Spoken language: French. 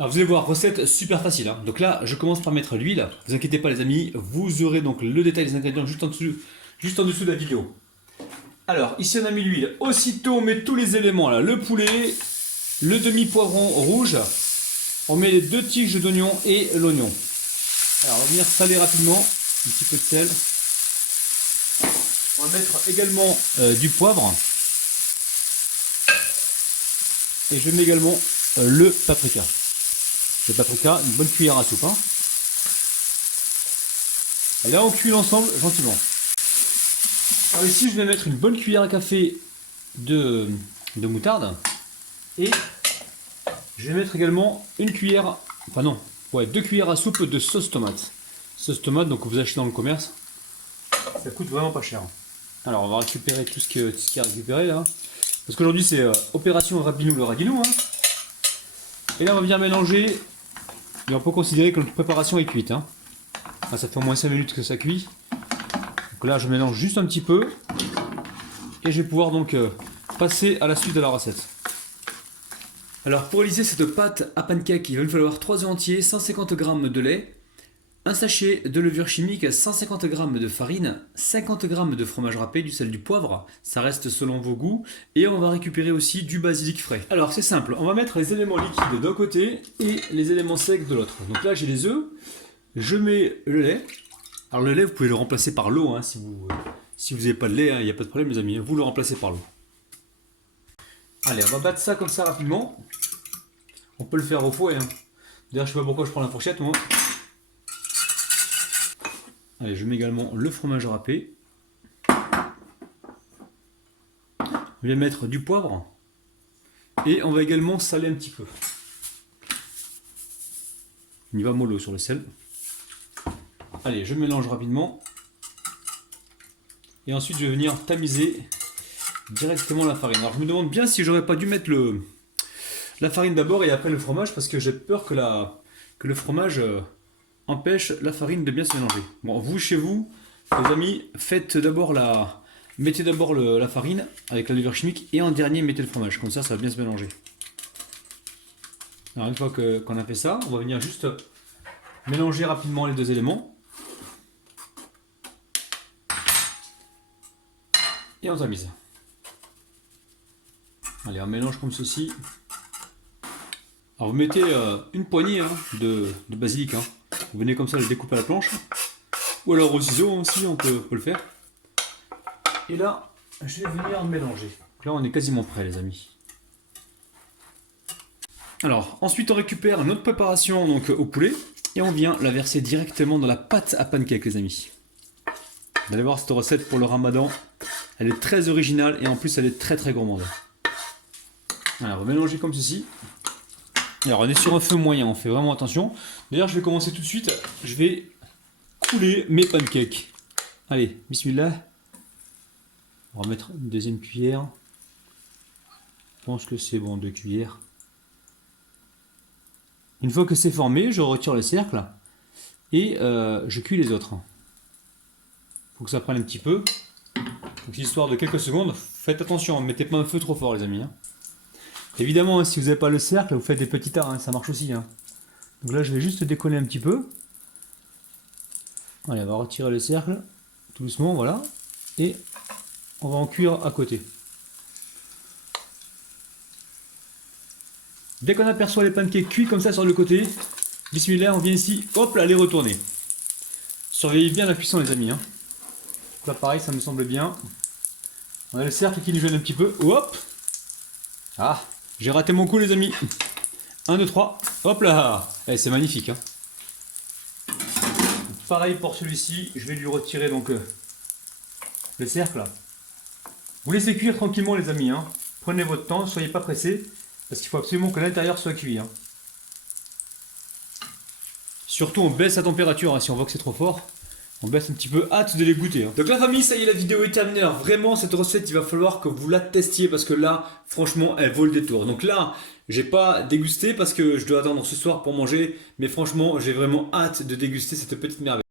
Alors vous allez voir, recette super facile, hein. Donc là, je commence par mettre l'huile. Vous inquiétez pas les amis, vous aurez donc le détail des ingrédients juste en dessous de la vidéo. Alors ici on a mis l'huile. Aussitôt on met tous les éléments là. Le poulet, le demi-poivron rouge. On met les 2 tiges d'oignon et l'oignon. Alors on va venir saler rapidement. Un petit peu de sel. On va mettre également du poivre. Et je mets également le paprika. Le paprika, une bonne cuillère à soupe. Hein. Et là on cuit l'ensemble gentiment. Alors ici je vais mettre une bonne cuillère à café de moutarde. Et je vais mettre également une cuillère, enfin non, ouais, 2 cuillères à soupe de sauce tomate. Sauce tomate, donc vous achetez dans le commerce. Ça coûte vraiment pas cher. Alors on va récupérer tout ce qui est récupéré là. Parce qu'aujourd'hui c'est opération Rabinou le Raguinou. Hein. Et là on va bien mélanger. Et on peut considérer que notre préparation est cuite. Hein. Là, ça fait au moins 5 minutes que ça cuit. Donc là je mélange juste un petit peu. Et je vais pouvoir donc passer à la suite de la recette. Alors pour réaliser cette pâte à pancake, il va nous falloir 3 œufs entiers, 150 g de lait, un sachet de levure chimique, 150 g de farine, 50 g de fromage râpé, du sel, du poivre, ça reste selon vos goûts, et on va récupérer aussi du basilic frais. Alors c'est simple, on va mettre les éléments liquides d'un côté et les éléments secs de l'autre. Donc là j'ai les œufs, je mets le lait. Alors le lait vous pouvez le remplacer par l'eau, hein, si vous n'avez pas de lait, il n'y a pas de problème les amis, vous le remplacez par l'eau. Allez, on va battre ça comme ça rapidement. On peut le faire au fouet. Hein. D'ailleurs, je sais pas pourquoi je prends la fourchette, moi. Allez, je mets également le fromage râpé. Je vais mettre du poivre. Et on va également saler un petit peu. On y va mollo sur le sel. Allez, je mélange rapidement. Et ensuite, je vais venir tamiser directement la farine. Alors je me demande bien si j'aurais pas dû mettre la farine d'abord et après le fromage parce que j'ai peur que le fromage empêche la farine de bien se mélanger. Bon, vous chez vous, les amis, mettez d'abord la farine avec la levure chimique et en dernier mettez le fromage. Comme ça va bien se mélanger. Alors une fois qu'on a fait ça, on va venir juste mélanger rapidement les 2 éléments. Et on tamise. Allez, on mélange comme ceci. Alors vous mettez une poignée hein, de basilic. Hein. Vous venez comme ça le découper à la planche. Ou alors au ciseau aussi, on peut le faire. Et là, je vais venir mélanger. Là, on est quasiment prêt les amis. Alors, ensuite on récupère notre préparation donc, au poulet. Et on vient la verser directement dans la pâte à pancake les amis. Vous allez voir cette recette pour le ramadan. Elle est très originale et en plus elle est très gourmande. Alors, on va mélanger comme ceci. Alors, on est sur un feu moyen, on fait vraiment attention. D'ailleurs, je vais commencer tout de suite. Je vais couler mes pancakes. Allez, bismillah. On va mettre une 2e cuillère. Je pense que c'est bon, 2 cuillères. Une fois que c'est formé, je retire le cercle et je cuis les autres. Il faut que ça prenne un petit peu. Donc, histoire de quelques secondes. Faites attention, ne mettez pas un feu trop fort, les amis. Hein. Évidemment, si vous n'avez pas le cercle, vous faites des petits tas, hein, ça marche aussi. Hein. Donc là, je vais juste décoller un petit peu. Allez, on va retirer le cercle, tout doucement, voilà. Et on va en cuire à côté. Dès qu'on aperçoit les pancakes cuits comme ça sur le côté, bismillah, on vient ici, hop là, les retourner. Surveillez bien la cuisson, les amis. Hein. Là, pareil, ça me semble bien. On a le cercle qui nous gêne un petit peu. Hop! Ah! J'ai raté mon coup les amis. 1, 2, 3. Hop là. Eh, c'est magnifique. Hein. Pareil pour celui-ci. Je vais lui retirer donc le cercle. Vous laissez cuire tranquillement les amis. Hein. Prenez votre temps. Ne soyez pas pressés. Parce qu'il faut absolument que l'intérieur soit cuit. Hein. Surtout on baisse la température. Hein, si on voit que c'est trop fort. On baisse un petit peu, hâte de les goûter. Hein. Donc la famille, ça y est, la vidéo est terminée. Alors vraiment, cette recette, il va falloir que vous la testiez parce que là, franchement, elle vaut le détour. Donc là, j'ai pas dégusté parce que je dois attendre ce soir pour manger. Mais franchement, j'ai vraiment hâte de déguster cette petite merveille.